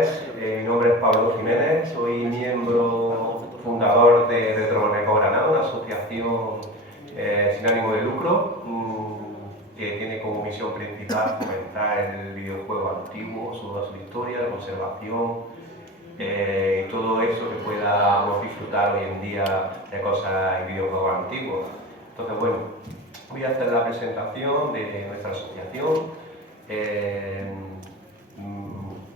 tardes, mi nombre es Pablo Jiménez, soy miembro fundador de Retroneco Granada, una asociación sin ánimo de lucro que tiene como misión principal fomentar el videojuego antiguo, su historia, la conservación y todo eso que podamos disfrutar hoy en día de cosas y videojuegos antiguos. Entonces, bueno, voy a hacer la presentación de nuestra asociación.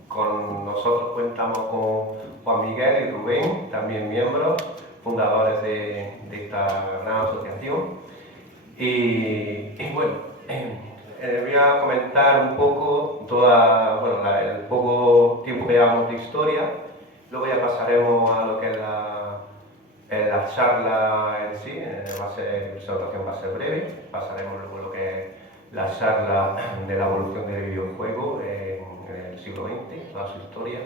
Con nosotros contamos con Juan Miguel y Rubén, también miembros, fundadores de esta gran asociación. Y bueno, voy a comentar un poco el poco tiempo que llevamos de historia. Luego ya pasaremos a lo que es la charla en sí. La presentación va a ser breve. Pasaremos luego a lo que es la charla de la evolución del videojuego en el siglo XX, toda su historia.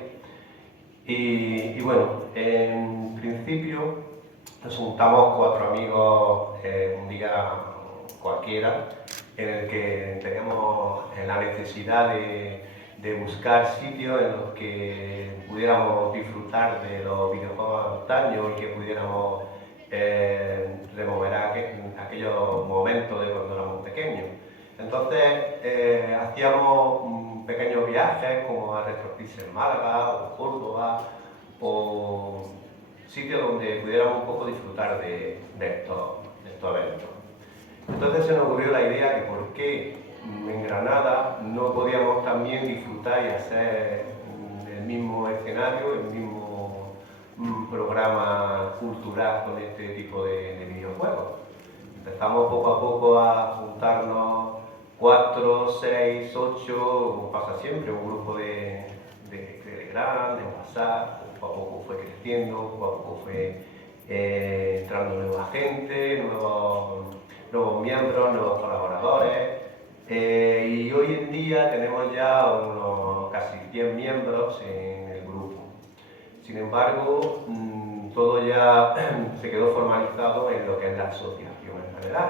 Y bueno, en principio nos juntamos 4 amigos un día cualquiera en el que teníamos la necesidad de buscar sitios en los que pudiéramos disfrutar de los videojuegos antaños y que pudiéramos rememorar aquellos momentos de cuando éramos pequeños. Entonces hacíamos pequeños viajes como a Retrospix en Málaga o Córdoba o sitios donde pudiéramos un poco disfrutar de estos eventos. Entonces se nos ocurrió la idea que por qué en Granada no podíamos también disfrutar y hacer el mismo escenario, el mismo programa cultural con este tipo de videojuegos. Empezamos poco a poco a juntarnos 4, 6, 8, como pasa siempre, un grupo de Telegram, de WhatsApp, poco a poco fue creciendo, poco a poco fue entrando nueva gente, nuevos miembros, nuevos colaboradores, y hoy en día tenemos ya unos casi 10 miembros en el grupo. Sin embargo, todo ya se quedó formalizado en lo que es la asociación en general.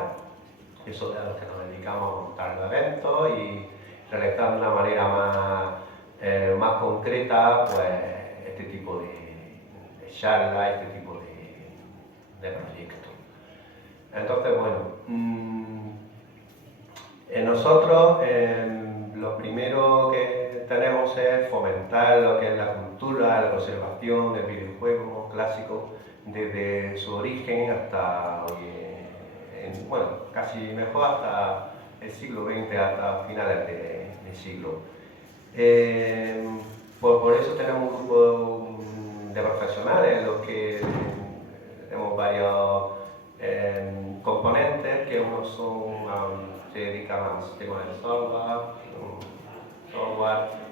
Eso es a lo que nos dedicamos a montar los eventos y realizar de una manera más concreta pues, este tipo de charlas, este tipo de proyectos. Entonces, bueno, nosotros lo primero que tenemos es fomentar lo que es la cultura, la conservación del videojuego clásico desde su origen hasta hoy, bueno, casi mejor hasta el siglo XX, hasta finales del siglo. Por eso tenemos un grupo de profesionales en los que tenemos varios componentes, que unos se dedican a sistemas de software,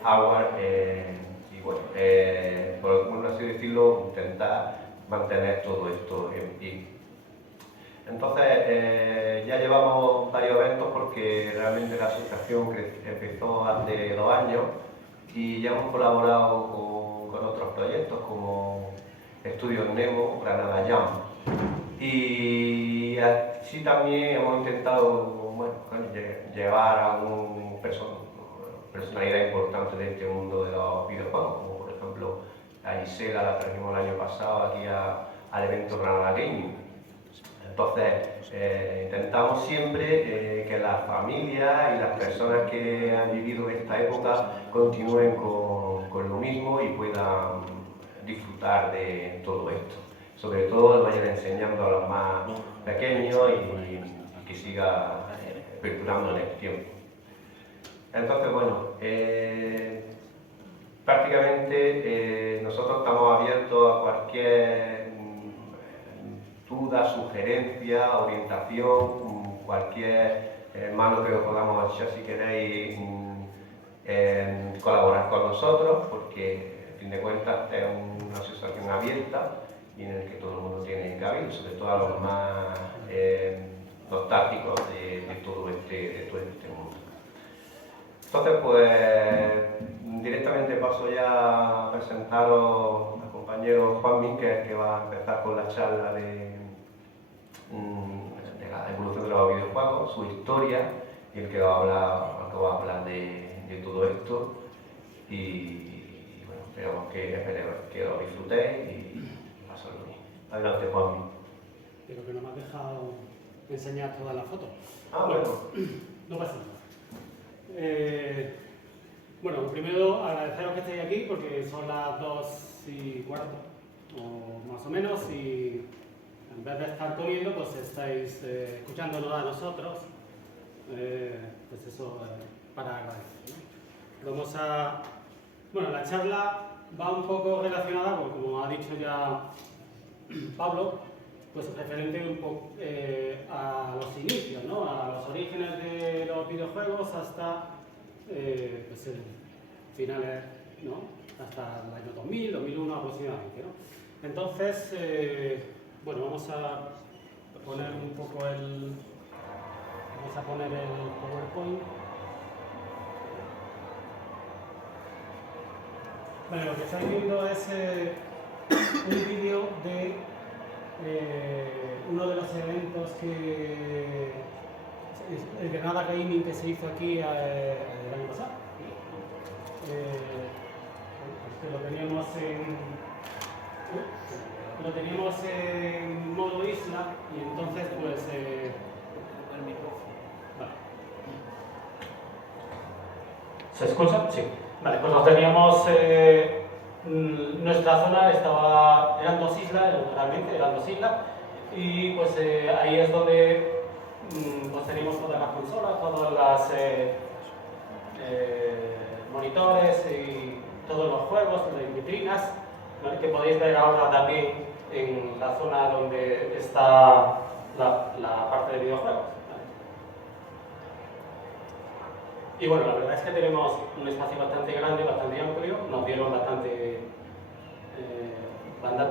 hardware, y bueno, por así decirlo, intentar mantener todo esto en pie. Entonces, ya llevamos varios eventos porque realmente la asociación empezó hace 2 años y ya hemos colaborado con otros proyectos como Estudios Nemo, Granada Jam. Y así también hemos intentado llevar a una personalidad importante de este mundo de los videojuegos, como por ejemplo a Isela, la trajimos el año pasado aquí al evento Granada Gaming. Entonces, intentamos siempre que las familias y las personas que han vivido esta época continúen con lo mismo y puedan disfrutar de todo esto. Sobre todo, vayan enseñando a los más pequeños y que siga perdurando en el tiempo. Entonces, bueno, prácticamente nosotros estamos abiertos a cualquier duda, sugerencia, orientación, cualquier mano que os podamos echar si queréis colaborar con nosotros, porque a fin de cuentas es una asociación abierta y en el que todo el mundo tiene cabida, sobre todo a los más nostálgicos de todo este mundo. Entonces, pues directamente paso ya a presentaros al compañero Juan Miguel, que va a empezar con la charla de la evolución de los videojuegos, su historia, y el que va a hablar de todo esto. Y bueno, espero espero que lo disfrutéis y pasadlo bien. Adelante, Juan. Pero que no me has dejado enseñar todas las fotos. Bueno. No pasa nada. Bueno, primero agradeceros que estéis aquí porque son las 2:15 o más o menos y en vez de estar comiendo pues estáis escuchándonos a nosotros, pues eso para agradecer, ¿no? Vamos a... Bueno, la charla va un poco relacionada, pues, como ha dicho ya Pablo, pues referente un poco a los inicios, ¿no? A los orígenes de los videojuegos hasta pues finales, ¿no? Hasta el año 2000, 2001 aproximadamente, ¿no? Entonces, bueno, vamos a poner un poco el... Vamos a poner el PowerPoint. Bueno, lo que estáis viendo es un vídeo de uno de los eventos que el Granada Gaming que se hizo aquí el año pasado. Que lo teníamos en modo isla y entonces pues vale. ¿Se escucha? Sí. Vale, pues lo teníamos nuestra zona eran 2 islas, realmente eran 2 islas y pues ahí es donde pues teníamos todas las consolas, todas las monitores y todos los juegos, las vitrinas, ¿vale? Que podéis ver ahora también en la zona donde está la parte de videojuegos, ¿vale? Y bueno, la verdad es que tenemos un espacio bastante grande, bastante amplio, nos dieron bastante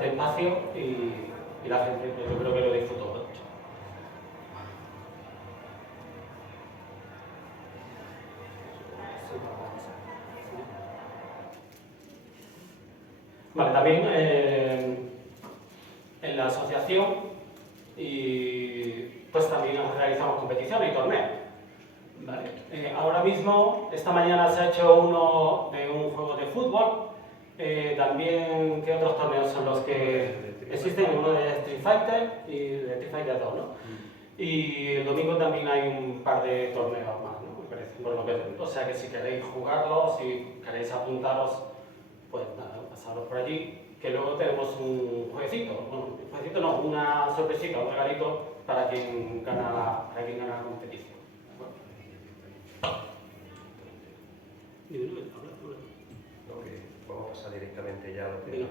espacio y la gente, pues, yo creo que lo disfrutó mucho. Vale, también en la asociación y pues también realizamos competiciones y torneos. Vale. Ahora mismo, esta mañana se ha hecho uno de un juego de fútbol. También, ¿qué otros torneos son los que existen? Uno de Street Fighter y de Street Fighter 2, ¿no? Y el domingo también hay un par de torneos más, ¿no? Me parece, por lo que, o sea que si queréis jugarlos, si queréis apuntaros, pues nada, pasaros por allí, que luego tenemos un jueguecito, bueno, un jueguecito no, una sorpresita, un regalito para quien gana la competición. Vamos a pasar directamente ya a lo que...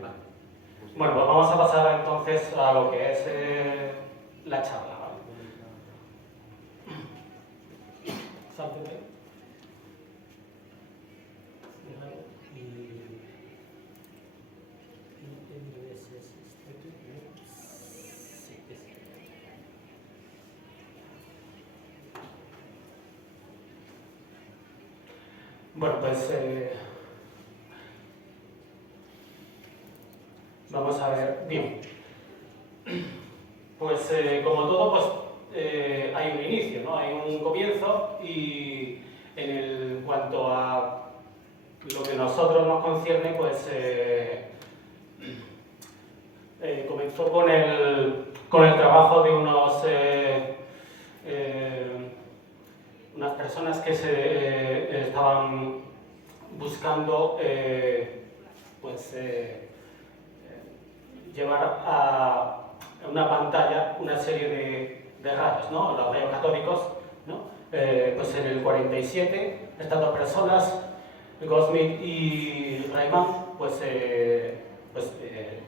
Bueno, pues vamos a pasar entonces a lo que es la charla, ¿vale? Sáltate. Bueno, pues vamos a ver. Bien. Pues como todo, pues hay un inicio, ¿no? Hay un comienzo y en cuanto a lo que a nosotros nos concierne, pues comenzó con el trabajo de unas personas que se estaban buscando pues, llevar a una pantalla una serie de rayos, ¿no? Los rayos catódicos, ¿no? Pues en el 47 estas dos personas, Goldsmith y Rayman, pues,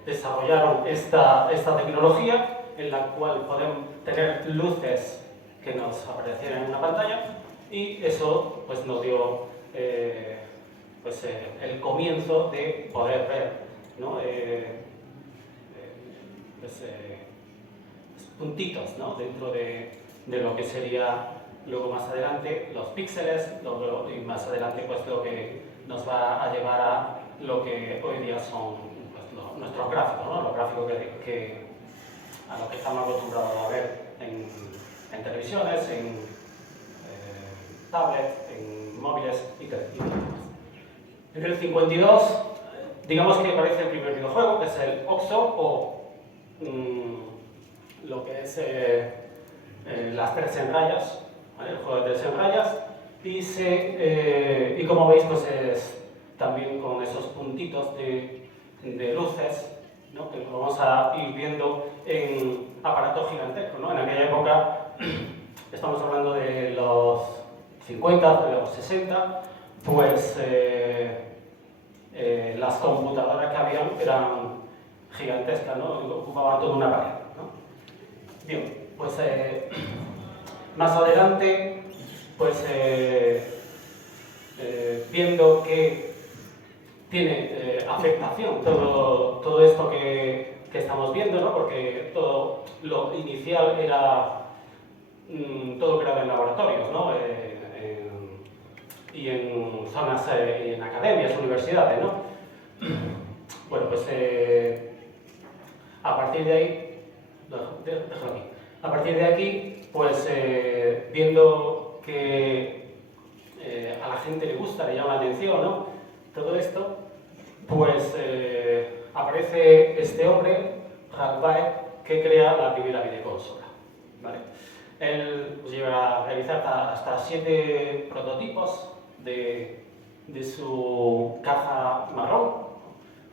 desarrollaron esta tecnología en la cual podemos tener luces que nos aparecieran en una pantalla y eso pues nos dio el comienzo de poder ver, ¿no? Puntitos, ¿no? Dentro de lo que sería luego más adelante los píxeles y más adelante pues lo que nos va a llevar a lo que hoy día son pues, nuestros gráficos, ¿no? Los gráficos a los que estamos acostumbrados a ver en televisiones, en tablets, en móviles y demás. En el 52 digamos que aparece el primer videojuego, que es el OXO, o lo que es las 3 en rayas, ¿vale? El juego de 3 en rayas, y como veis, pues es también con esos puntitos de luces, ¿no? Que lo vamos a ir viendo en aparatos gigantescos, ¿no? En aquella época, estamos hablando de los 50, de los 60, pues las computadoras que habían eran gigantescas, ¿no? Ocupaban toda una pared, ¿no? Bien, pues más adelante, pues viendo que tiene afectación todo esto que estamos viendo, ¿no? Porque todo lo inicial era todo creado en laboratorios, ¿no? Y en zonas, en academias, universidades, ¿no? Bueno, pues a partir de ahí, déjalo aquí. A partir de aquí, pues viendo que a la gente le gusta, le llama la atención, ¿no? Todo esto, pues aparece este hombre, Ralph Baer, que crea la primera videoconsola, ¿vale? Él pues, llega a realizar hasta 7 prototipos de su caja marrón,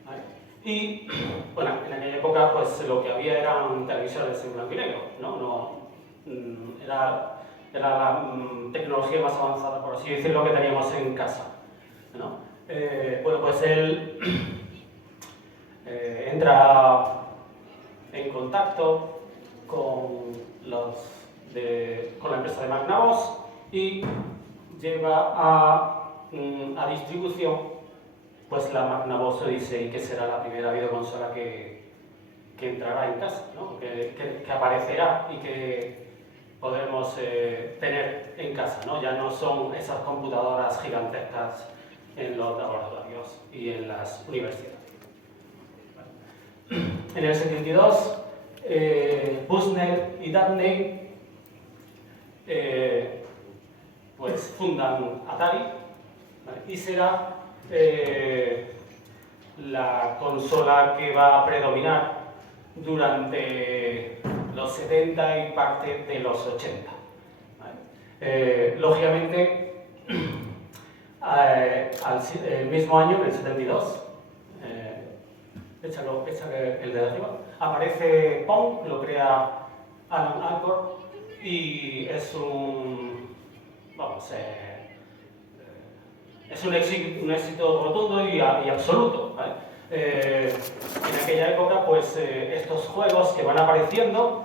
¿vale? Y bueno, en aquella época pues lo que había eran televisores en blanco y negro, ¿no? Era la tecnología más avanzada, por así decirlo, que teníamos en casa, ¿no? Bueno, pues él entra en contacto con la empresa de Magnavox y lleva a distribución pues la Magnavox Odyssey, que será la primera videoconsola que entrará en casa, ¿no? que aparecerá y que podremos tener en casa, ¿no? Ya no son esas computadoras gigantescas en los laboratorios y en las universidades. En el 72, Bushnell y Dabney pues fundan Atari, ¿vale? Y será la consola que va a predominar durante los 70 y parte de los 80. ¿Vale? Lógicamente, el mismo año, en el 72, échale el de arriba, aparece Pong, lo crea Alan Alcorn y es un, vamos, es un éxito rotundo y absoluto, ¿vale? En aquella época, pues estos juegos que van apareciendo,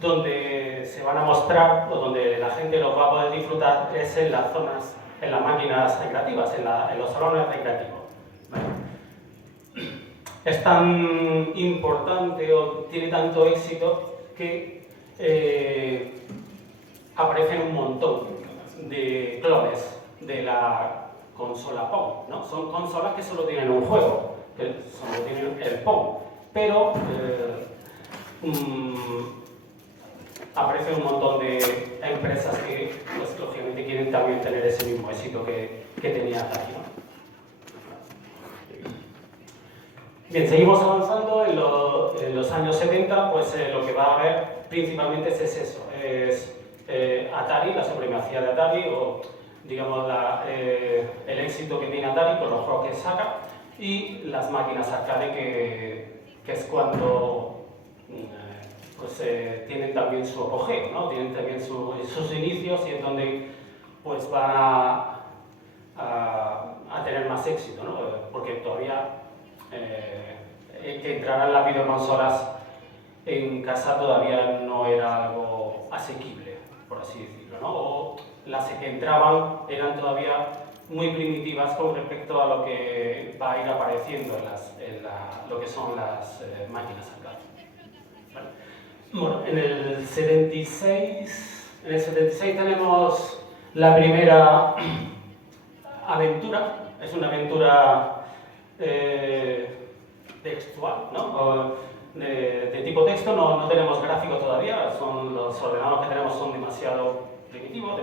donde se van a mostrar o donde la gente los va a poder disfrutar es en las zonas, en las máquinas recreativas, en los salones recreativos, ¿vale? Es tan importante o tiene tanto éxito que aparecen un montón de clones de la consola Pong, ¿no? Son consolas que solo tienen un juego, que solo tienen el Pong, pero aparecen un montón de empresas que, pues, lógicamente quieren también tener ese mismo éxito que tenía Atari, ¿no? Bien, seguimos avanzando. En los años 70, pues lo que va a haber principalmente es eso, es Atari, la supremacía de Atari, o digamos el éxito que tiene Atari con los juegos que saca, y las máquinas arcade, que es cuando pues, tienen también su apogeo, ¿no? Tienen también sus inicios y es donde pues, van a tener más éxito, ¿no? Porque todavía que entraran las videoconsolas en casa todavía no era algo asequible, por así decirlo, ¿no? O las que entraban eran todavía muy primitivas con respecto a lo que va a ir apareciendo en lo que son las máquinas arcade. ¿Vale? Bueno, en el 76 tenemos la primera aventura. Es una aventura textual, ¿no? De tipo texto, no tenemos gráficos todavía, los ordenadores que tenemos son demasiado primitivos,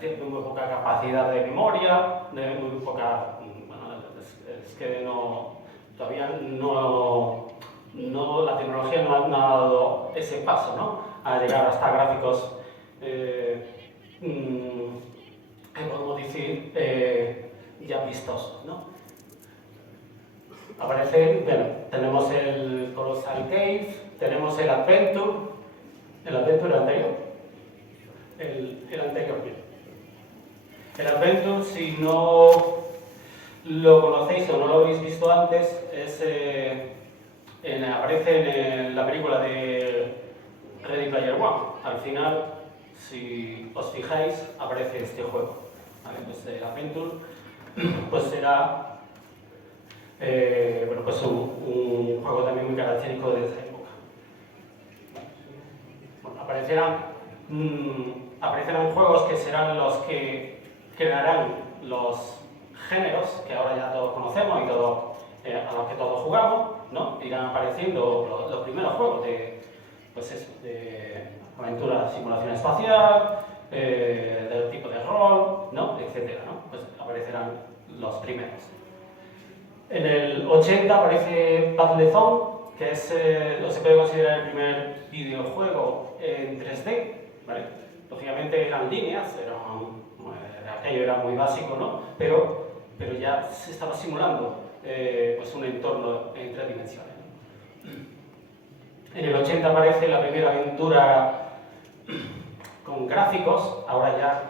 tienen muy poca capacidad de memoria, de muy poca que todavía la tecnología no ha dado ese paso, ¿no? A llegar hasta gráficos que podemos decir ya vistosos, ¿no? Aparece, bueno, tenemos el Colossal Cave, tenemos el Adventure anterior, el anterior. El Adventure, si no lo conocéis o no lo habéis visto antes, aparece en la película de Ready Player One. Al final, si os fijáis, aparece este juego. ¿Vale? Pues el Adventure pues será bueno, pues un juego también muy característico de esa época. Bueno, aparecerán juegos que serán los que crearán los géneros que ahora ya todos conocemos y a los que todos jugamos, ¿no? Irán apareciendo los primeros juegos de aventura, simulación espacial, del tipo de rol, ¿no? Etcétera, ¿no? Pues aparecerán los primeros. En el 80 aparece Battlezone, que se puede considerar el primer videojuego en 3D, ¿vale? Lógicamente eran líneas, aquello era muy básico, ¿no? Pero ya se estaba simulando pues un entorno en 3 dimensiones. En el 80 aparece la primera aventura con gráficos, ahora ya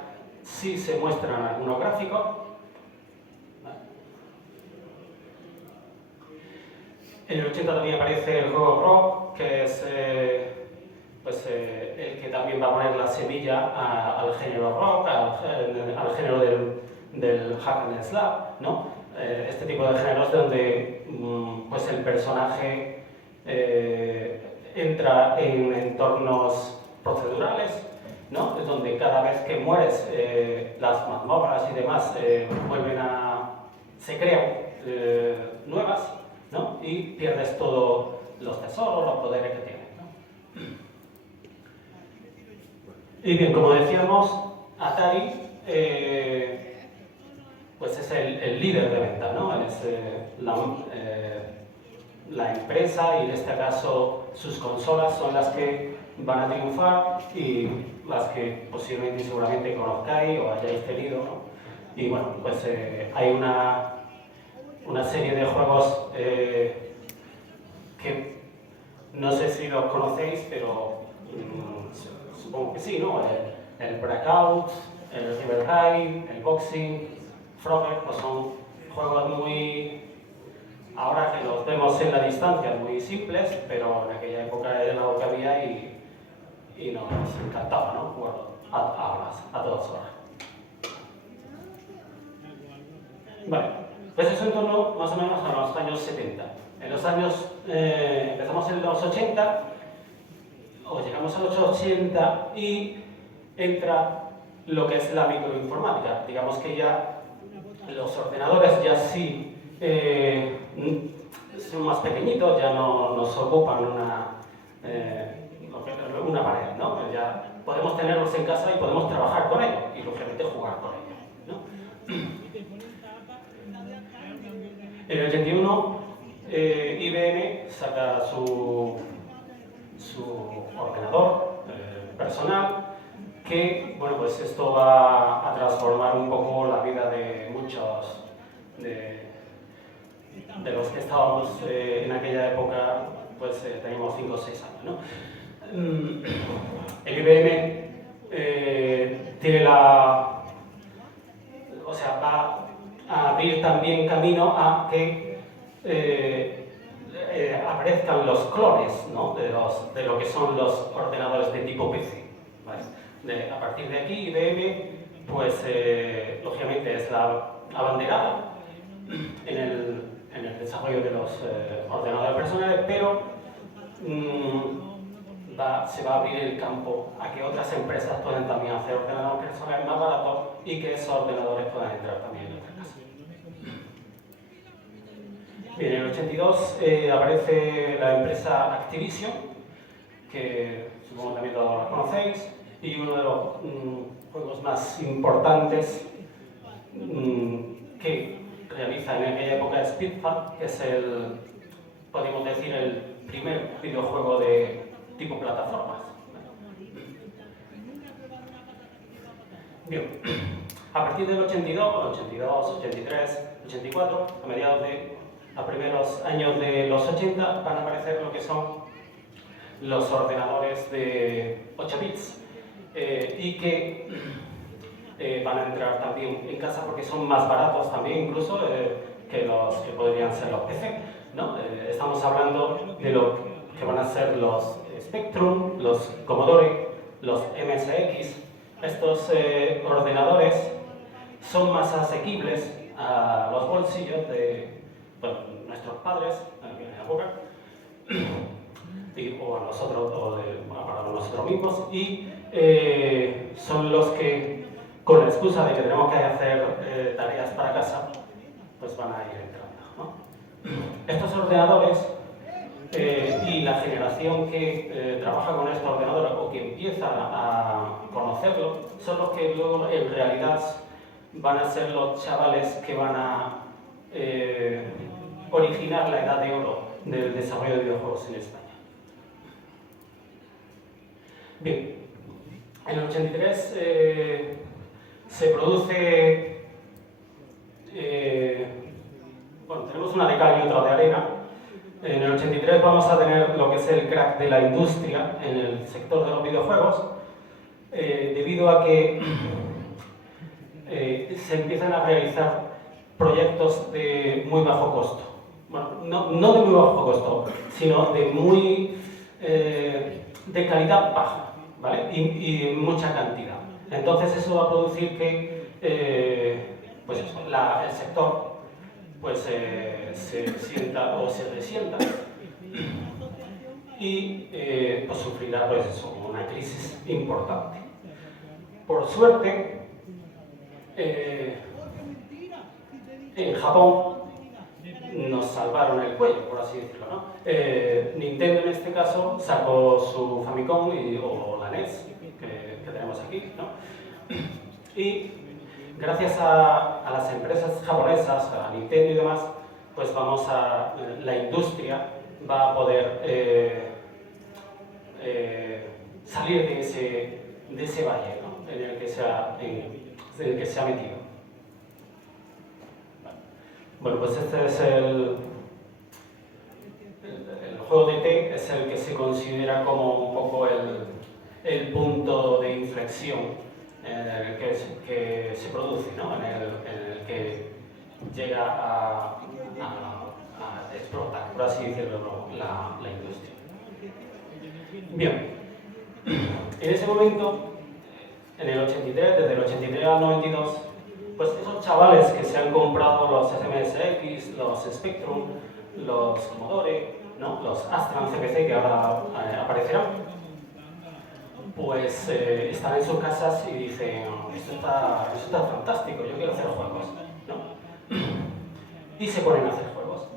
sí se muestran algunos gráficos. En el 80 también aparece el juego Rock, que es el que también va a poner la semilla al género rock, al género del hack and slash, ¿no? Este tipo de géneros donde pues el personaje entra en entornos procedurales, ¿no? Es donde cada vez que mueres las mazmorras y demás se crean nuevas, ¿no? Y pierdes todos los tesoros, los poderes que tienes, ¿no? Y bien, como decíamos, Atari pues es el líder de venta, ¿no? Es la empresa, y en este caso sus consolas son las que van a triunfar y las que posiblemente y seguramente conozcáis o hayáis tenido, ¿no? Y bueno, pues hay una serie de juegos que no sé si los conocéis, pero supongo que sí, ¿no? El Breakout, el River High, el Boxing, Frogger, pues son juegos muy, ahora que los vemos en la distancia, muy simples, pero en aquella época era lo que había y nos encantaba, ¿no? Jugarlo a todas horas. Vale, pues eso en torno más o menos a los años 70. En los años, empezamos en los 80, o llegamos a los 80 y entra lo que es la microinformática. Digamos que ya los ordenadores ya sí son más pequeñitos, ya no nos ocupan una pared, ¿no? Ya podemos tenerlos en casa y podemos trabajar con ellos y lógicamente jugar con ellos, ¿no? En el 81 IBM saca su ordenador personal, que, bueno, pues esto va a transformar un poco la vida de muchos de los que estábamos en aquella época, pues teníamos 5 o 6 años, ¿no? El IBM tiene va a abrir también camino a que aparezcan los clones, ¿no? de lo que son los ordenadores de tipo PC, ¿vale? A partir de aquí, IBM, pues lógicamente es la abanderada en el desarrollo de los ordenadores personales, pero se va a abrir el campo a que otras empresas puedan también hacer ordenadores personales más baratos y que esos ordenadores puedan entrar también en nuestra casa. Bien, en el 82 aparece la empresa Activision, que supongo también todos la conocéis, y uno de los juegos más importantes que realiza en aquella época Spitfire, que es podríamos decir, el primer videojuego de tipo plataformas. Bien, a partir del 82, 83, 84, a primeros años de los 80, van a aparecer lo que son los ordenadores de 8 bits y que van a entrar también en casa porque son más baratos también incluso que los que podrían ser los PC, ¿no? Estamos hablando de lo que van a ser los Spectrum, los Commodore, los MSX. Estos ordenadores son más asequibles a los bolsillos de nuestros padres en aquella época o a nosotros, para nosotros mismos, y son los que, con la excusa de que tenemos que hacer tareas para casa, pues van a ir entrando, ¿no? Estos ordenadores y la generación que trabaja con estos ordenadores o que empieza a conocerlo son los que luego en realidad van a ser los chavales que van a originar la edad de oro del desarrollo de videojuegos en España. Bien, en el 83 se produce, tenemos una de cal y otra de arena. En el 83 vamos a tener lo que es el crack de la industria en el sector de los videojuegos, debido a que se empiezan a realizar proyectos de muy bajo costo. Bueno, no de muy bajo costo, sino de calidad baja, ¿vale? Y mucha cantidad. Entonces eso va a producir que el sector se sienta o se resienta y sufrirá una crisis importante. Por suerte, en Japón nos salvaron el cuello, por así decirlo, ¿no? Nintendo en este caso sacó su Famicom o la NES que tenemos aquí, ¿no? Y gracias a las empresas japonesas, a Nintendo y demás, pues la industria va a poder salir de ese valle, ¿no? en el que se ha metido. Bueno, pues este es el juego de T, es el que se considera como un poco el punto de inflexión en el que se produce, ¿no? en el que llega a explotar, por así decirlo, la industria. Bien, en ese momento, en el 83, desde el 83 al 92, pues esos chavales que se han comprado los MSX, los Spectrum, los Commodore, ¿no? Los Astra CPC que ahora aparecerán, pues están en sus casas y dicen, esto está fantástico, yo quiero hacer juegos, ¿no? Y se ponen a hacer juegos.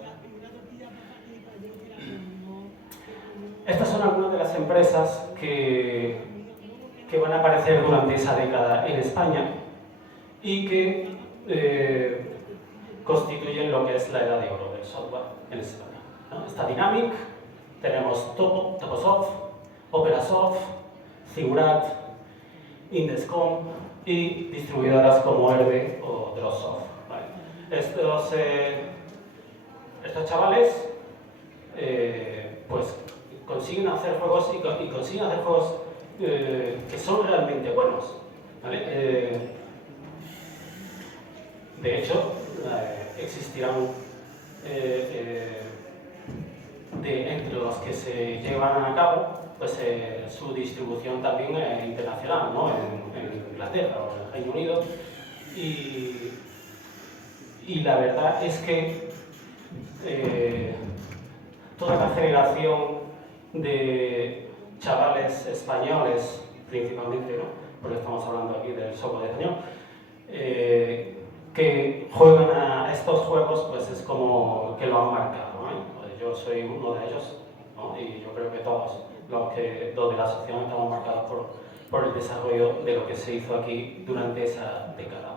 Estas son algunas de las empresas que van a aparecer durante esa década en España y que constituyen lo que es la edad de oro del software en España, ¿no? Está Dynamic, tenemos Toposoft, Operasoft, Figurat, Indescom y distribuidoras como Herbe o Drossoft, ¿vale? Estos chavales pues consiguen hacer juegos y consiguen hacer juegos que son realmente buenos, ¿vale? De hecho, existirán entre los que se llevan a cabo pues, su distribución también internacional, ¿no? en Inglaterra o en el Reino Unido. Y la verdad es que toda la generación de chavales españoles, principalmente, ¿no? Porque estamos hablando aquí del software español, que juegan a estos juegos, pues es como que lo han marcado, ¿no? Yo soy uno de ellos, ¿no? Y yo creo que todos los de la asociación estamos marcados por el desarrollo de lo que se hizo aquí durante esa década.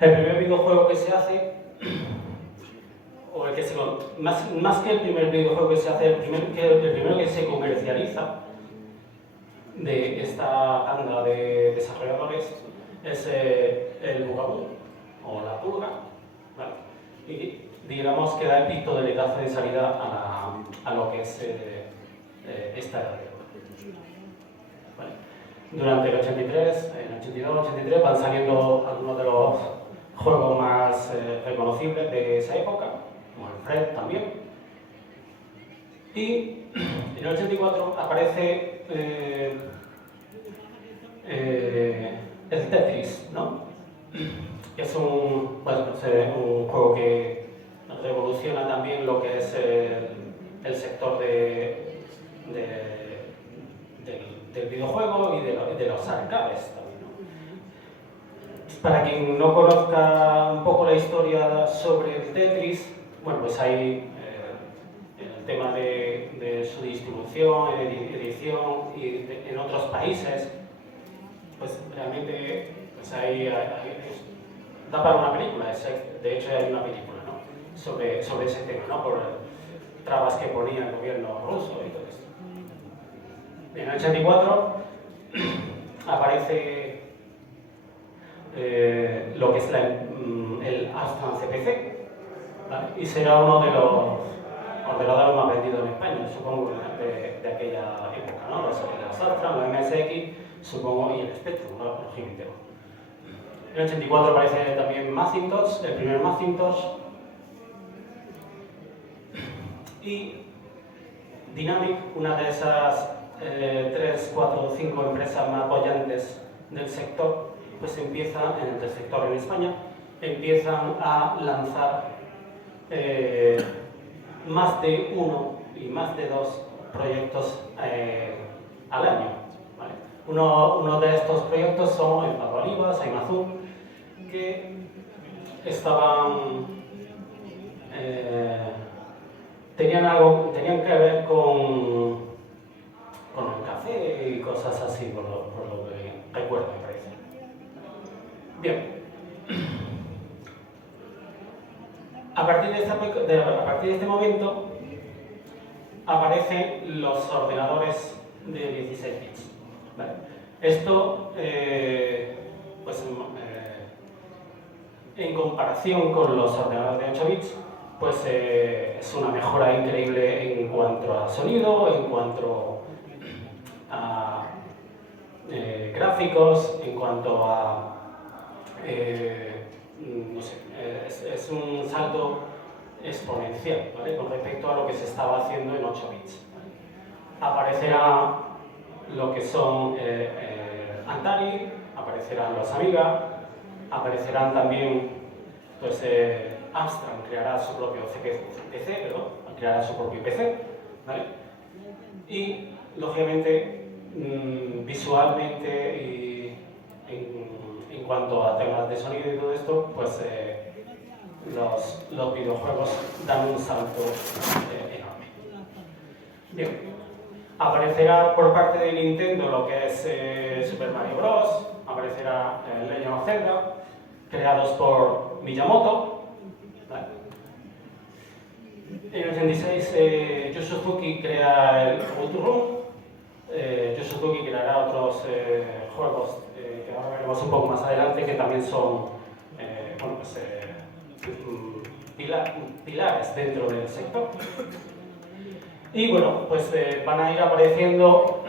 El primer videojuego que se hace, o el que se, más que el primer videojuego que se hace, el primero que se comercializa de esta banda de desarrolladores es el Bugaboo, o la pulga, ¿vale? Y digamos que da el pistoletazo de salida a lo que es esta era de oro. ¿Vale? Durante el 83, el 82, 83 van saliendo algunos de los juegos más reconocibles de esa época, como el Fred también. Y en el 84 aparece el Tetris, ¿no? Es un juego que revoluciona también lo que es el sector del videojuego y de los arcades también, ¿no? Para quien no conozca un poco la historia sobre el Tetris, bueno, pues hay el tema de su distribución, edición y en otros países, pues realmente pues da para una película, de hecho hay una película, ¿no? sobre ese tema, ¿no? Por trabas que ponía el gobierno ruso y todo esto. En el 84 aparece lo que es el Astra CPC, ¿vale? Y será uno de los ordenadores más vendidos en España, supongo, de aquella época, ¿no? Los Astra, los MSX, supongo, y el Spectrum, ¿no? Lógicamente. En el 84 aparece también Macintosh, el primer Macintosh, y Dynamic, una de esas 3, 4, 5 empresas más bollantes del sector, pues empiezan, del sector en España, empiezan a lanzar más de uno y más de dos proyectos al año, ¿vale? Uno de estos proyectos son el Pablo Olivas, Aimazú, que estaban tenían que ver con el café y cosas así, por lo que recuerdo, me parece. Bien. A partir de este momento aparecen los ordenadores de 16 bits. ¿Vale? Esto, pues, en comparación con los ordenadores de 8 bits, pues es una mejora increíble en cuanto a sonido, en cuanto a gráficos, en cuanto a no sé, es un salto exponencial, ¿vale? Con respecto a lo que se estaba haciendo en 8 bits. Aparecerá lo que son Atari, aparecerán los Amiga, aparecerán también, pues Amstrad creará su propio PC, creará su propio PC, ¿vale? Y lógicamente visualmente y en cuanto a temas de sonido y todo esto, pues los videojuegos dan un salto enorme. Bien, aparecerá por parte de Nintendo lo que es Super Mario Bros, aparecerá Legend of Zelda, creados por Miyamoto, ¿vale? En el 86 Yu Suzuki crea el Outrun, Yu Suzuki creará otros juegos que ahora veremos un poco más adelante, que también son bueno, pues, pilares dentro del sector. Y bueno, pues van a ir apareciendo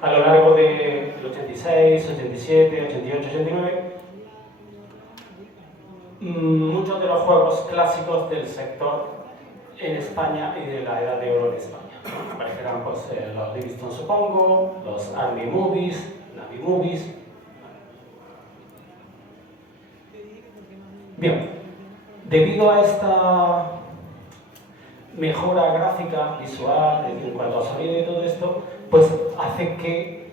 a lo largo del 86, 87, 88, 89 muchos de los juegos clásicos del sector en España y de la Edad de Oro en España, ¿no? Aparecerán pues, los Livingston, supongo, los Army Movies, Navy Movies. Bien, debido a esta mejora gráfica, visual, en cuanto a sonido y todo esto, pues hace que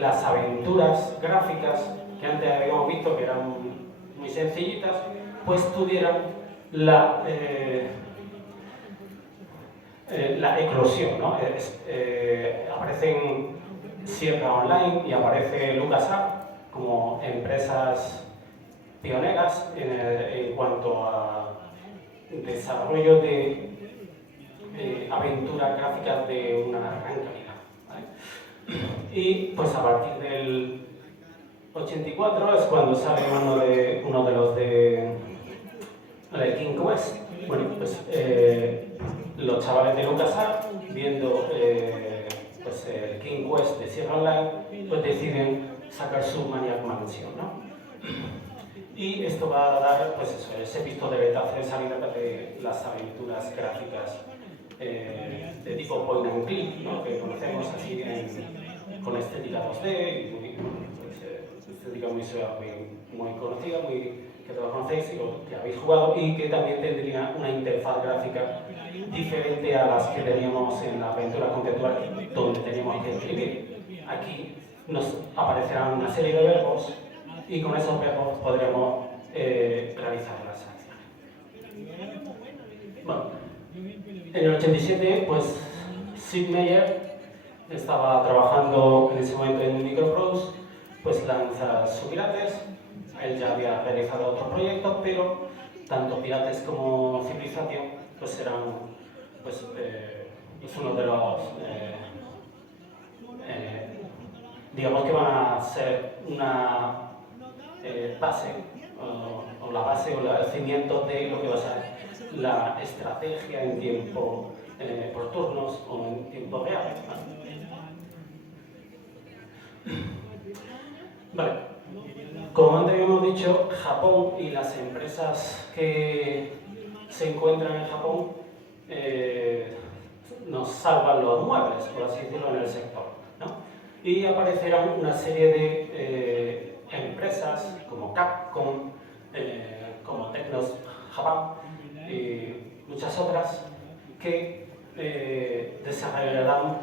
las aventuras gráficas, que antes habíamos visto que eran muy sencillitas, pues tuvieran la eclosión, ¿no? Aparecen Sierra Online y aparece LucasArts como empresas pioneras en cuanto a desarrollo de aventuras gráficas de una gran calidad, ¿vale? Y pues a partir del 84 es cuando sale uno de los de King Quest. Bueno, pues los chavales de LucasArts, viendo pues, el King Quest de Sierra Online, pues deciden sacar su Maniac Mansion, ¿no? Y esto va a dar pues eso, ese pistoletazo de salida de las aventuras gráficas de tipo point and click, ¿no? Que conocemos así con estética 2D y pues, estética muy conocida, que todos conocéis o que habéis jugado, y que también tendría una interfaz gráfica diferente a las que teníamos en la aventura conceptual, donde teníamos que escribir. Aquí nos aparecerán una serie de verbos y con esos verbos podremos realizar las acciones. Bueno, en el 87, pues Sid Meier estaba trabajando en ese momento en Microprose, pues lanza su Pirates. Él ya había realizado otros proyectos, pero tanto Pirates como Civilization pues eran pues, uno de los digamos que van a ser una base o la base o el cimiento de lo que va a ser la estrategia en tiempo por turnos o en tiempo real. Vale. Como antes habíamos dicho, Japón y las empresas que se encuentran en Japón nos salvan los muebles, por así decirlo, en el sector, ¿no? Y aparecerán una serie de empresas como Capcom, como Tecnos Japan y muchas otras que desarrollarán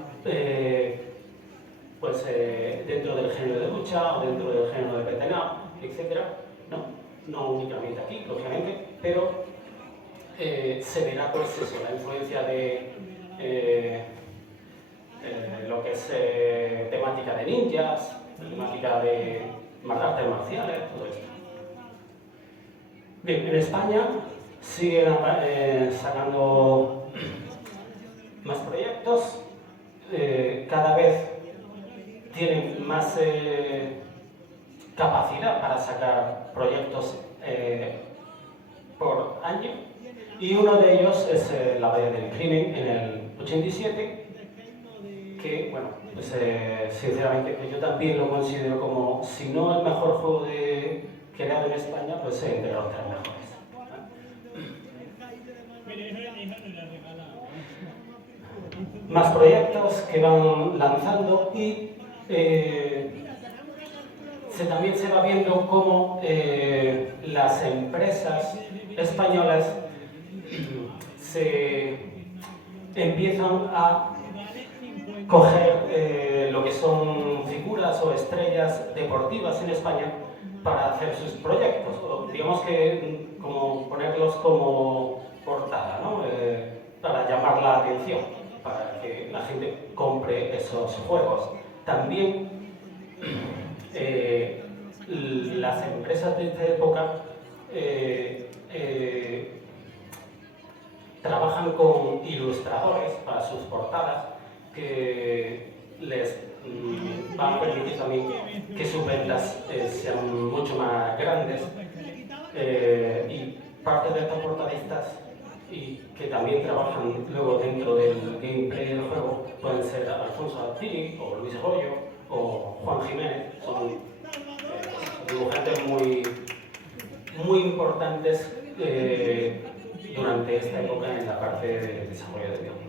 pues, dentro del género de lucha o dentro del género de beat'em up, etc. No únicamente aquí, lógicamente, pero se verá pues eso, la influencia de lo que es temática de ninjas, temática de artes marciales, todo esto. Bien, en España siguen sacando más proyectos, cada vez tienen más capacidad para sacar proyectos por año, y uno de ellos es la Bahía del Crimen en el 87, que, bueno, pues, sinceramente pues yo también lo considero como, si no el mejor juego creado en España, pues entre los tres mejores. Más proyectos que van lanzando y también se va viendo cómo las empresas españolas se empiezan a coger lo que son figuras o estrellas deportivas en España para hacer sus proyectos, o digamos que como ponerlos como portada, ¿no? Para llamar la atención, para que la gente compre esos juegos. También las empresas de esta época trabajan con ilustradores para sus portadas que les van a permitir también que sus ventas sean mucho más grandes, y parte de estos portadistas y que también trabajan luego dentro del gameplay del juego pueden ser Alfonso Altini o Luis Rollo o Juan Jiménez. Son dibujantes muy importantes durante esta época en la parte de desarrollo de videojuegos.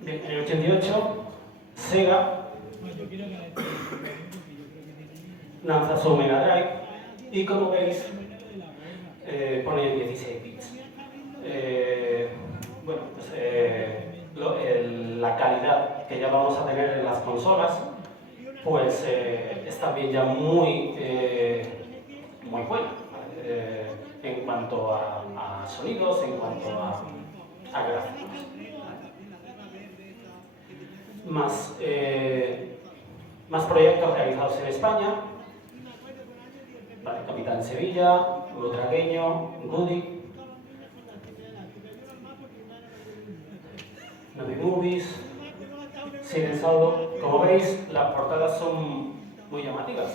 Bien, en el 88, Sega lanza su Mega Drive y, como veis, pone 16 bits. Bueno, pues, la calidad que ya vamos a tener en las consolas pues es también ya muy buena, en cuanto a sonidos, en cuanto a gráficos. Más proyectos realizados en España. Capitán Sevilla, Butragueño, Goody, Novi Movies, Siren Saudo. Como veis, las portadas son muy llamativas,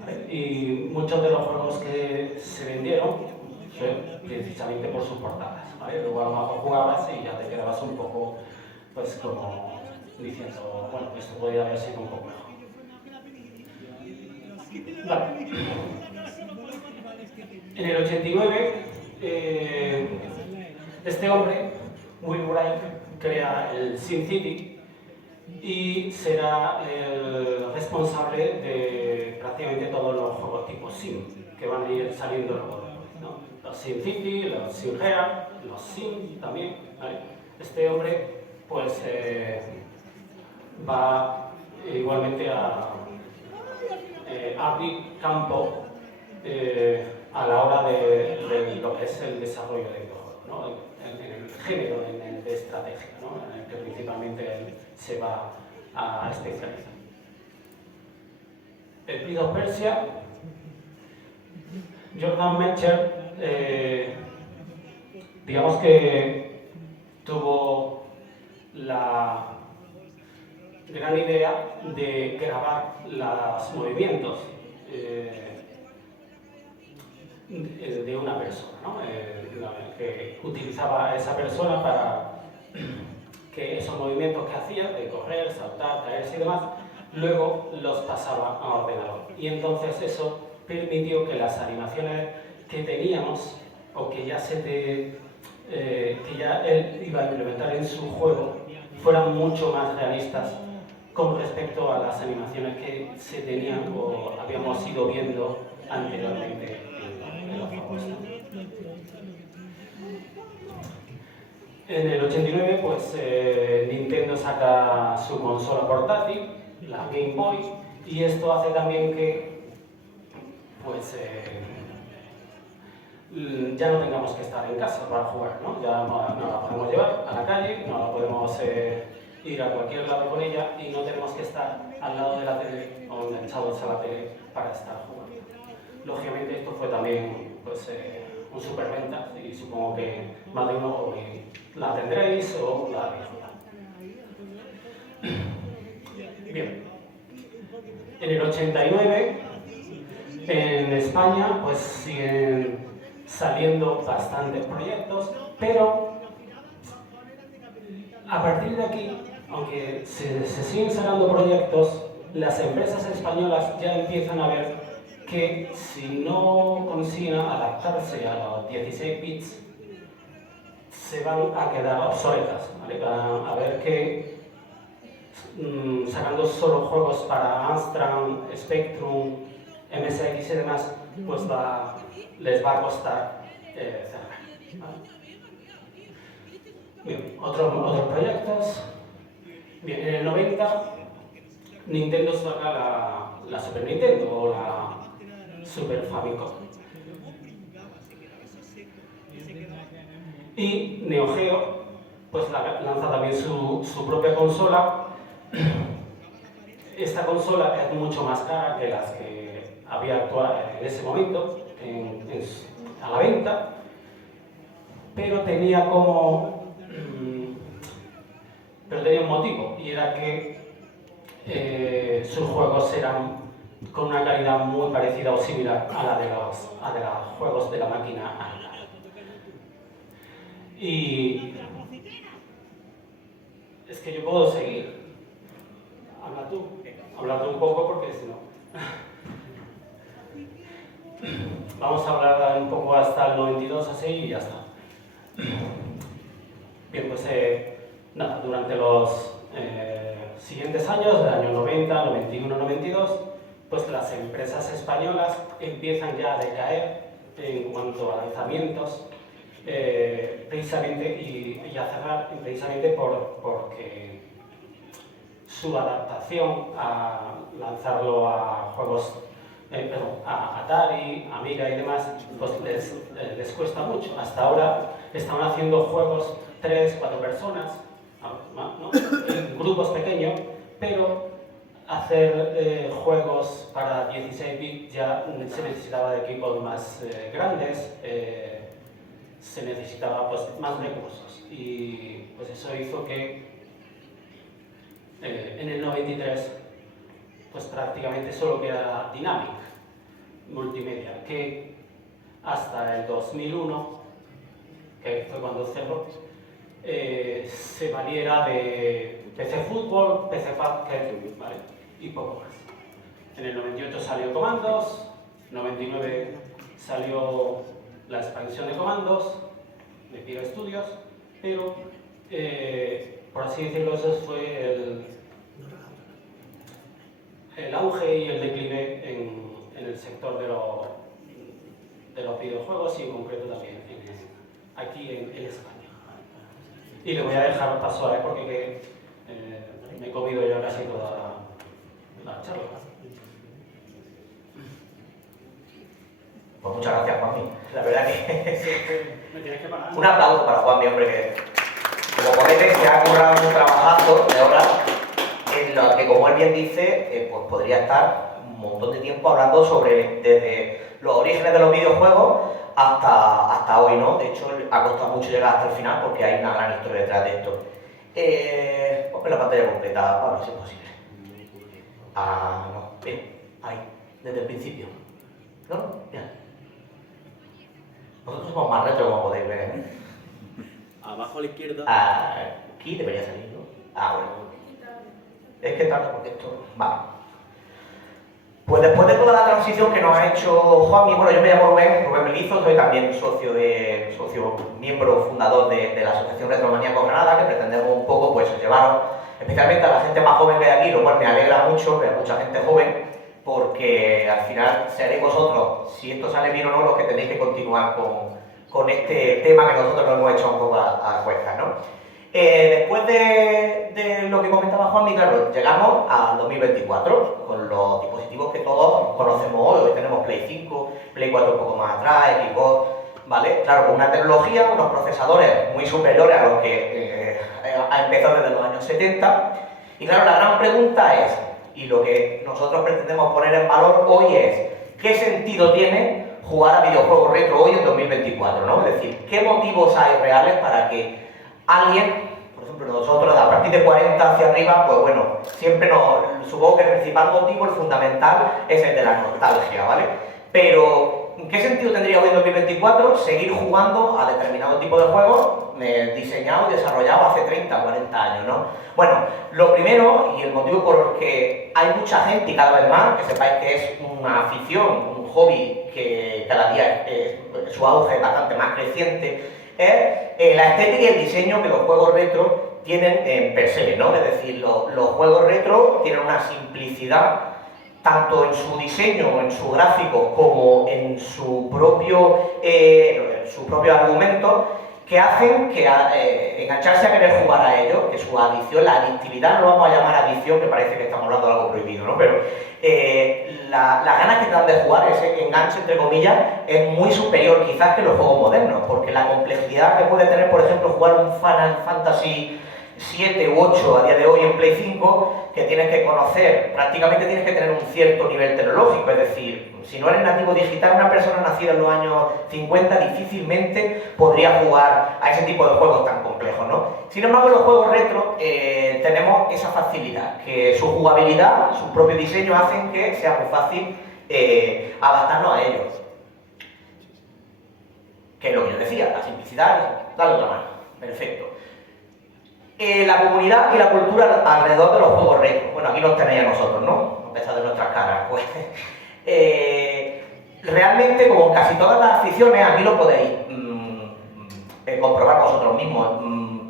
¿vale? Y muchos de los juegos que se vendieron fue precisamente por sus portadas, ¿vale? Luego a lo mejor jugabas y ya te quedabas un poco, pues como diciendo, bueno, esto podría haber sido un poco mejor. Vale. En el 89, este hombre, Will Wright, crea el SimCity y será el responsable de prácticamente todos los juegos tipo Sim que van a ir saliendo luego, ¿no? Los SimCity, los SimGear, los Sim también, ¿vale? Este hombre pues va igualmente a abrir campo a la hora de lo que es el desarrollo de videojuegos, ¿no? En el género en el de estrategia, ¿no? En el que principalmente él se va a especializar. El Prince of Persia, Jordan Mechner, digamos que tuvo la gran idea de grabar los movimientos de una persona, ¿no? Que utilizaba a esa persona para que esos movimientos que hacía, de correr, saltar, caerse y demás, luego los pasaba a ordenador. Y entonces eso permitió que las animaciones que teníamos, o que ya él iba a implementar en su juego, fueran mucho más realistas con respecto a las animaciones que se tenían o habíamos ido viendo anteriormente en los juegos. En el 89, pues Nintendo saca su consola portátil, la Game Boy, y esto hace también que pues ya no tengamos que estar en casa para jugar, ¿no? Ya no la podemos llevar a la calle, no la podemos ir a cualquier lado con ella y no tenemos que estar al lado de la tele o enganchados a la tele para estar jugando. Lógicamente esto fue también pues, un superventa y supongo que más de uno la tendréis o la disfrutáis. Bien, en el 89 en España pues siguen saliendo bastantes proyectos, pero a partir de aquí, aunque se siguen sacando proyectos, las empresas españolas ya empiezan a ver que si no consiguen adaptarse a los 16 bits, se van a quedar obsoletas, ¿vale? Van a ver que sacando solo juegos para Amstrad, Spectrum, MSX y demás, pues les va a costar cerrar, ¿vale? Bien, otros proyectos. Bien, en el 90 Nintendo saca la Super Nintendo o la Super Famicom. Y Neo Geo pues lanza también su propia consola. Esta consola es mucho más cara que las que había en ese momento a la venta, pero tenía un motivo, y era que sus juegos eran con una calidad muy parecida o similar a la de los juegos de la máquina Amiga. Y es que yo puedo seguir. Habla tú un poco porque si no. Vamos a hablar un poco hasta el 92 así y ya está. Bien, pues nada, durante los siguientes años, del año 90, 91, 92, pues las empresas españolas empiezan ya a decaer en cuanto a lanzamientos, precisamente y a cerrar precisamente porque su adaptación a lanzarlo a juegos, a Atari, Amiga y demás, pues les cuesta mucho. Hasta ahora están haciendo juegos 3, 4 personas, ¿no? En grupos pequeños, pero hacer juegos para 16 bits ya se necesitaba de equipos más grandes, se necesitaba pues, más recursos y pues eso hizo que en el 93 pues prácticamente solo queda Dynamic Multimedia, que hasta el 2001, que fue cuando cerró, se valiera de PC Fútbol, PC Basket, ¿vale? Y poco más. En el 98 salió Comandos, en el 99 salió la expansión de Comandos, de Piro Studios, pero por así decirlo, eso fue el auge y el declive en el sector de los videojuegos y en concreto también aquí en España. Y le voy a dejar paso a él porque me he comido ya casi toda la charla. Pues muchas gracias, Juanmi. La verdad que Me tienes que parar. un aplauso para Juanmi, hombre, que como comete se ha currado un trabajazo de horas en lo que, como él bien dice, pues podría estar un montón de tiempo hablando sobre desde los orígenes de los videojuegos hasta hoy, ¿no? De hecho, ha costado mucho llegar hasta el final porque hay una gran historia detrás de esto. Ponme la pantalla completa, Pablo, si es posible. Ah, no, bien, ahí, desde el principio. ¿No? Bien. Nosotros somos más retro, como podéis ver, ¿eh? Abajo a la izquierda. Aquí debería salir, ¿no? Ah, bueno. Es que tarda porque esto... Vale. Pues después de toda la transición que nos ha hecho Juanmi, bueno, yo me llamo Rubén Melizo, soy también socio, miembro fundador de la Asociación Retromaníacos Granada, que pretendemos un poco, pues, llevaros, especialmente a la gente más joven que hay aquí, lo cual me alegra mucho, que hay mucha gente joven, porque al final seréis vosotros, si esto sale bien o no, los que tenéis que continuar con este tema que nosotros nos hemos hecho un poco a cuestas, ¿no? Después de lo que comentaba Juanmi, claro, llegamos al 2024 con los dispositivos que todos conocemos hoy. Hoy tenemos Play 5, Play 4 un poco más atrás, Xbox, ¿vale? Claro, con una tecnología, unos procesadores muy superiores a los que ha empezado desde los años 70. Y claro, la gran pregunta es, y lo que nosotros pretendemos poner en valor hoy es, ¿qué sentido tiene jugar a videojuegos retro hoy en 2024, ¿no? Es decir, ¿qué motivos hay reales para que alguien, por ejemplo nosotros a partir de 40 hacia arriba, pues bueno, siempre supongo que el principal motivo, el fundamental, es el de la nostalgia, ¿vale? Pero, ¿qué sentido tendría hoy en 2024 seguir jugando a determinado tipo de juegos diseñados y desarrollados hace 30, 40 años, ¿no? Bueno, lo primero, y el motivo por el que hay mucha gente y cada vez más, que sepáis que es una afición, un hobby que cada día su auge es bastante más creciente, es la estética y el diseño que los juegos retro tienen en per se, ¿no? Es decir, los juegos retro tienen una simplicidad tanto en su diseño, en su gráfico, como en su propio argumento, que hacen que engancharse a querer jugar a ellos, que su adicción, la adictividad, no vamos a llamar adicción, que parece que estamos hablando de algo prohibido, ¿no? Pero las ganas que te dan de jugar, ese enganche, entre comillas, es muy superior quizás que los juegos modernos, porque la complejidad que puede tener, por ejemplo, jugar un Final Fantasy 7 u 8 a día de hoy en Play 5, que tienes que conocer, prácticamente tienes que tener un cierto nivel tecnológico, es decir, si no eres nativo digital, una persona nacida en los años 50 difícilmente podría jugar a ese tipo de juegos tan complejos, ¿no? Sin embargo, en los juegos retro tenemos esa facilidad, que su jugabilidad, su propio diseño hacen que sea muy fácil adaptarnos a ellos. Que es lo que yo decía, la simplicidad, dale otra mano, perfecto. La comunidad y la cultura alrededor de los juegos retro. Bueno, aquí nos tenéis a nosotros, ¿no? A pesar de nuestras caras, pues. Realmente, como en casi todas las aficiones, aquí lo podéis comprobar vosotros mismos.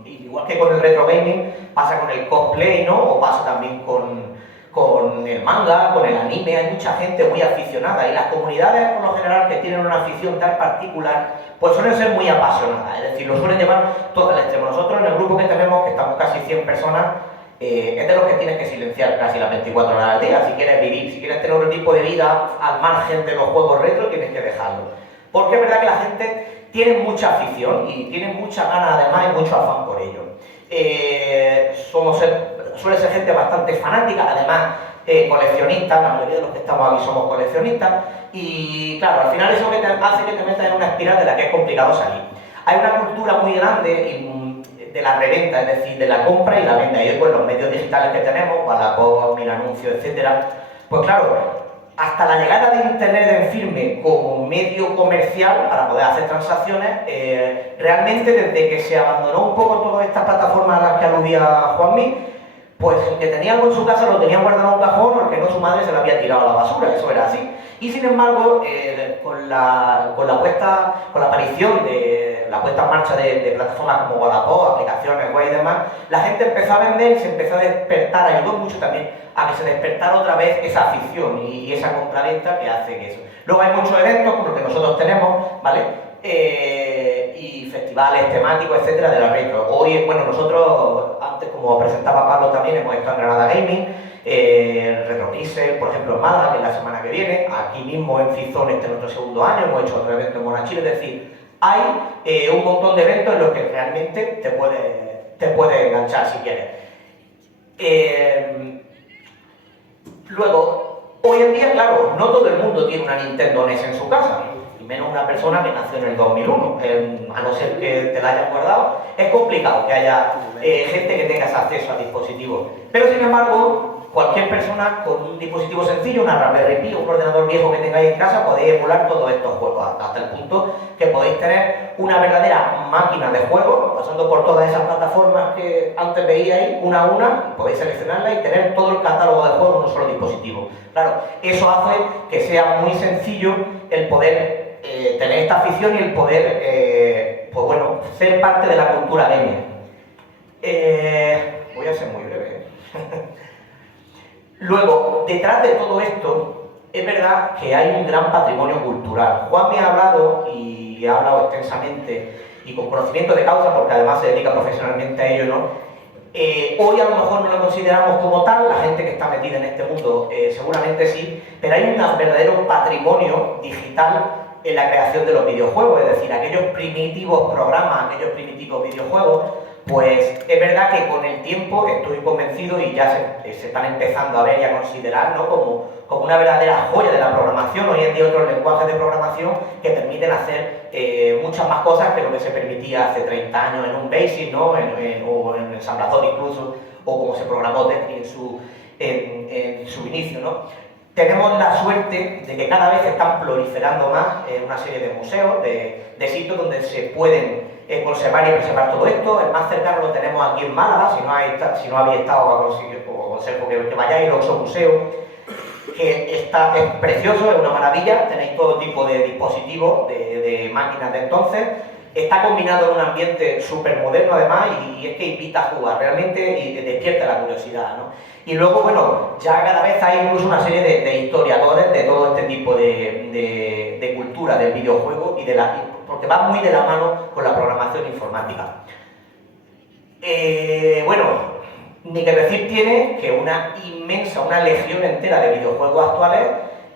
Igual que con el retro gaming, pasa con el cosplay, ¿no? O pasa también con el manga, con el anime. Hay mucha gente muy aficionada y las comunidades, por lo general, que tienen una afición tan particular, pues suelen ser muy apasionadas, es decir, lo suelen llevar todo al extremo. Nosotros en el grupo que tenemos, que estamos casi 100 personas, es de los que tienes que silenciar casi las 24 horas al día. Si quieres vivir, si quieres tener otro tipo de vida al margen de los juegos retro, tienes que dejarlo. Porque es verdad que la gente tiene mucha afición y tiene mucha ganas además y mucho afán por ello. Suele ser gente bastante fanática, además coleccionistas, la mayoría de los que estamos aquí somos coleccionistas, y claro, al final eso que te hace que te metas en una espiral de la que es complicado salir. Hay una cultura muy grande de la reventa, es decir, de la compra y la venta, y hoy pues los medios digitales que tenemos, Wallapop, Mil Anuncios, etcétera, pues claro, hasta la llegada de Internet en firme como medio comercial para poder hacer transacciones, realmente desde que se abandonó un poco todas estas plataformas a las que aludía Juanmi, pues el que tenía algo en su casa lo tenía guardado en un cajón, o el que no, su madre se lo había tirado a la basura, eso era así. Y sin embargo, con la aparición de la puesta en marcha de plataformas como Wallapop, aplicaciones web y demás, la gente empezó a vender y se empezó a despertar, ayudó mucho también a que se despertara otra vez esa afición y esa compraventa que hace que eso. Luego hay muchos eventos como los que nosotros tenemos, ¿vale? Y festivales temáticos, etcétera, de la retro. Hoy, bueno, nosotros, antes como presentaba Pablo también, hemos estado en Granada Gaming, Retro Pixel, por ejemplo, en Málaga, que es la semana que viene, aquí mismo en Fizón, este es nuestro segundo año, hemos hecho otro evento en Monachil, es decir, hay un montón de eventos en los que realmente te puede enganchar si quieres. Luego, hoy en día, claro, no todo el mundo tiene una Nintendo NES en su casa, y menos una persona que nació en el 2001, a no ser que te la hayas guardado, es complicado que haya gente que tenga ese acceso al dispositivo. Pero sin embargo, cualquier persona con un dispositivo sencillo, una Raspberry Pi, un ordenador viejo que tengáis en casa, podéis emular todos estos juegos, hasta el punto que podéis tener una verdadera máquina de juegos, pasando por todas esas plataformas que antes veíais, una a una, podéis seleccionarlas y tener todo el catálogo de juegos en un solo dispositivo. Claro, eso hace que sea muy sencillo el poder tener esta afición y el poder, pues bueno, ser parte de la cultura gamer. Voy a ser muy breve. Luego, detrás de todo esto, es verdad que hay un gran patrimonio cultural. Juan me ha hablado, y ha hablado extensamente, y con conocimiento de causa, porque además se dedica profesionalmente a ello, ¿no? Hoy a lo mejor no lo consideramos como tal, la gente que está metida en este mundo seguramente sí, pero hay un verdadero patrimonio digital en la creación de los videojuegos, es decir, aquellos primitivos programas, aquellos primitivos videojuegos, pues es verdad que con el tiempo estoy convencido y ya se están empezando a ver y a considerar, ¿no?, como una verdadera joya de la programación. Hoy en día otros lenguajes de programación que permiten hacer muchas más cosas que lo que se permitía hace 30 años en un BASIC, ¿no?, o en ensamblador incluso, o como se programó Tetris en su inicio, ¿no? Tenemos la suerte de que cada vez están proliferando más una serie de museos, de sitios donde se pueden conservar y preservar todo esto. El más cercano lo tenemos aquí en Málaga, si no habéis estado, os aconsejo que vayáis, el Oxo Museo, que es precioso, es una maravilla, tenéis todo tipo de dispositivos, de máquinas de entonces. Está combinado en un ambiente súper moderno además y es que invita a jugar realmente y despierta la curiosidad, ¿no? Y luego, bueno, ya cada vez hay incluso una serie de historiadores de todo este tipo de cultura del videojuego porque va muy de la mano con la programación informática. Bueno, ni que decir tiene que una legión entera de videojuegos actuales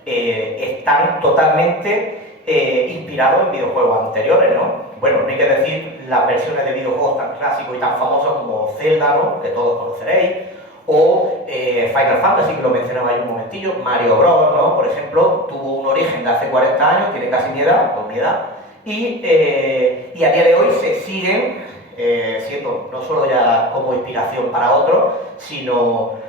están totalmente inspirados en videojuegos anteriores, ¿no? Bueno, no hay que decir las versiones de videojuegos tan clásicos y tan famosos como Zelda, ¿no?, que todos conoceréis, o Final Fantasy, que lo mencionaba yo un momentillo, Mario Bros, ¿no?, por ejemplo, tuvo un origen de hace 40 años, tiene casi mi edad, y a día de hoy se siguen siendo no solo ya como inspiración para otros, sino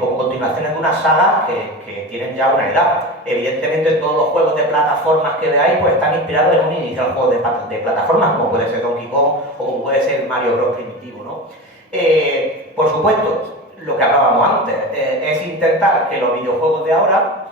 como continuaciones de unas sagas que tienen ya una edad. Evidentemente todos los juegos de plataformas que veáis pues están inspirados en un inicial juego de plataformas, como puede ser Donkey Kong o como puede ser Mario Bros primitivo, ¿no? Por supuesto, lo que hablábamos antes, es intentar que los videojuegos de ahora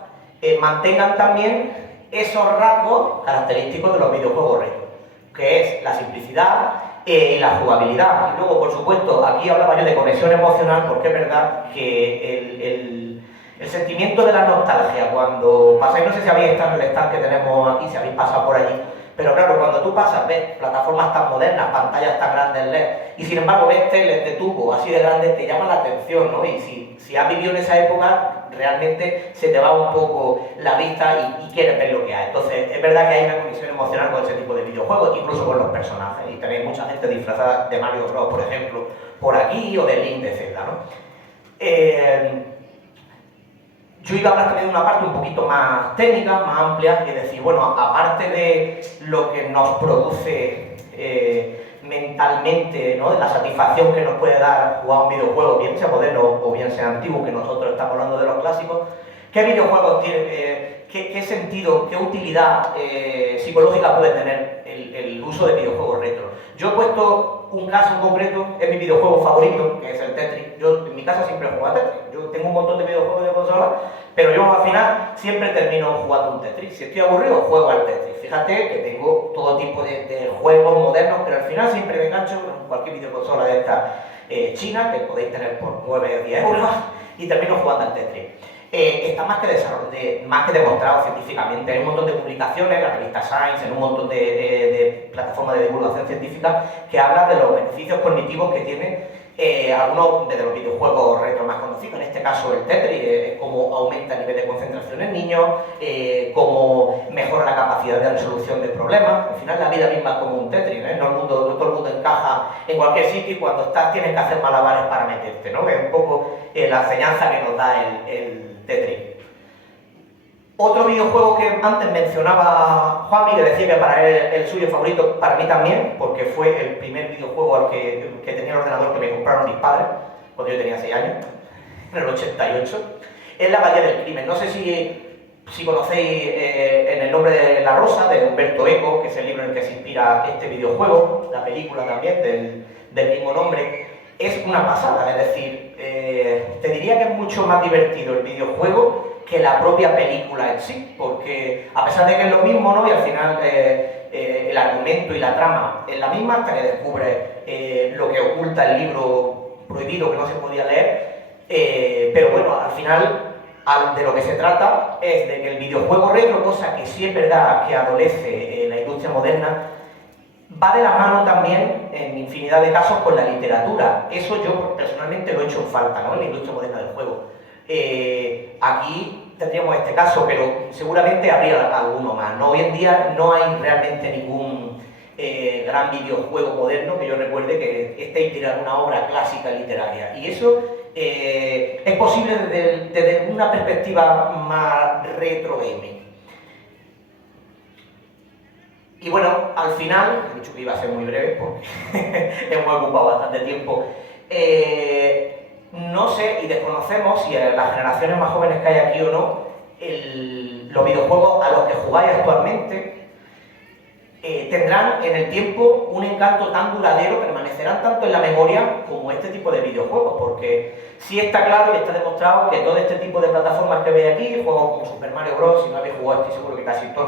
mantengan también esos rasgos característicos de los videojuegos retro, que es la simplicidad y la jugabilidad. Y luego, por supuesto, aquí hablaba yo de conexión emocional, porque es verdad que el sentimiento de la nostalgia, cuando pasáis, no sé si habéis estado en el stand que tenemos aquí, si habéis pasado por allí, pero claro, cuando tú pasas, ves plataformas tan modernas, pantallas tan grandes LED, y sin embargo ves teles de tubo así de grandes, te llama la atención, ¿no? Y si has vivido en esa época, realmente se te va un poco la vista y quieres ver lo que hay. Entonces, es verdad que hay una conexión emocional con ese tipo de videojuegos, incluso con los personajes, y tenéis mucha gente disfrazada de Mario Bros, por ejemplo, por aquí, o de Link de Zelda, ¿no? yo iba a hablar también de una parte un poquito más técnica, más amplia, y decir, bueno, aparte de lo que nos produce mentalmente, ¿no?, de la satisfacción que nos puede dar jugar un videojuego, bien sea moderno o bien sea antiguo, que nosotros estamos hablando de los clásicos, ¿qué videojuegos tienen, qué sentido, qué utilidad psicológica puede tener el uso de videojuegos retro? Yo he puesto un caso en concreto, es mi videojuego favorito, que es el Tetris. Yo en mi casa siempre juego a Tetris. Yo tengo un montón de videojuegos de consola, pero yo al final siempre termino jugando un Tetris. Si estoy aburrido, juego al Tetris. Fíjate que tengo todo tipo de juegos modernos, pero al final siempre me engancho en cualquier videoconsola de esta china, que podéis tener por 9 o 10 euros, y termino jugando al Tetris. Está más que demostrado científicamente. Hay un montón de publicaciones en la revista Science, en un montón de plataformas de divulgación científica que hablan de los beneficios cognitivos que tiene algunos de los videojuegos retro más conocidos, en este caso el Tetris, cómo aumenta el nivel de concentración en niños, cómo mejora la capacidad de resolución de problemas. Al final la vida misma es como un Tetris, ¿eh? No todo el mundo encaja en cualquier sitio, y cuando estás tienes que hacer malabares para meterte, ¿no? Es un poco la enseñanza que nos da el Tetris. Otro videojuego que antes mencionaba Juanmi, que decía que para él el suyo favorito, para mí también, porque fue el primer videojuego al que tenía el ordenador que me compraron mis padres, cuando yo tenía 6 años, en el 88, es La Abadía del Crimen. No sé si conocéis En el nombre de la rosa, de Umberto Eco, que es el libro en el que se inspira este videojuego, la película también del mismo nombre. Es una pasada, es decir, te diría que es mucho más divertido el videojuego que la propia película en sí, porque a pesar de que es lo mismo, ¿no?, y al final el argumento y la trama es la misma, hasta que descubres lo que oculta el libro prohibido que no se podía leer, pero bueno, al final de lo que se trata es de que el videojuego retro, cosa que sí es verdad que adolece en la industria moderna, va de la mano también, en infinidad de casos, con la literatura. Eso yo personalmente lo he hecho en falta, ¿no?, en la industria moderna del juego. Aquí tendríamos este caso, pero seguramente habría alguno más, ¿no? Hoy en día no hay realmente ningún gran videojuego moderno que yo recuerde que esté inspirado en una obra clásica literaria. Y eso es posible desde una perspectiva más retro gaming. Y bueno, al final, he dicho que iba a ser muy breve porque hemos ocupado bastante tiempo, no sé y desconocemos si las generaciones más jóvenes que hay aquí o no, los videojuegos a los que jugáis actualmente tendrán en el tiempo un encanto tan duradero, permanecerán tanto en la memoria como este tipo de videojuegos, porque sí está claro y está demostrado que todo este tipo de plataformas que veis aquí, juegos como Super Mario Bros., si no habéis jugado estoy seguro que casi todo el mundo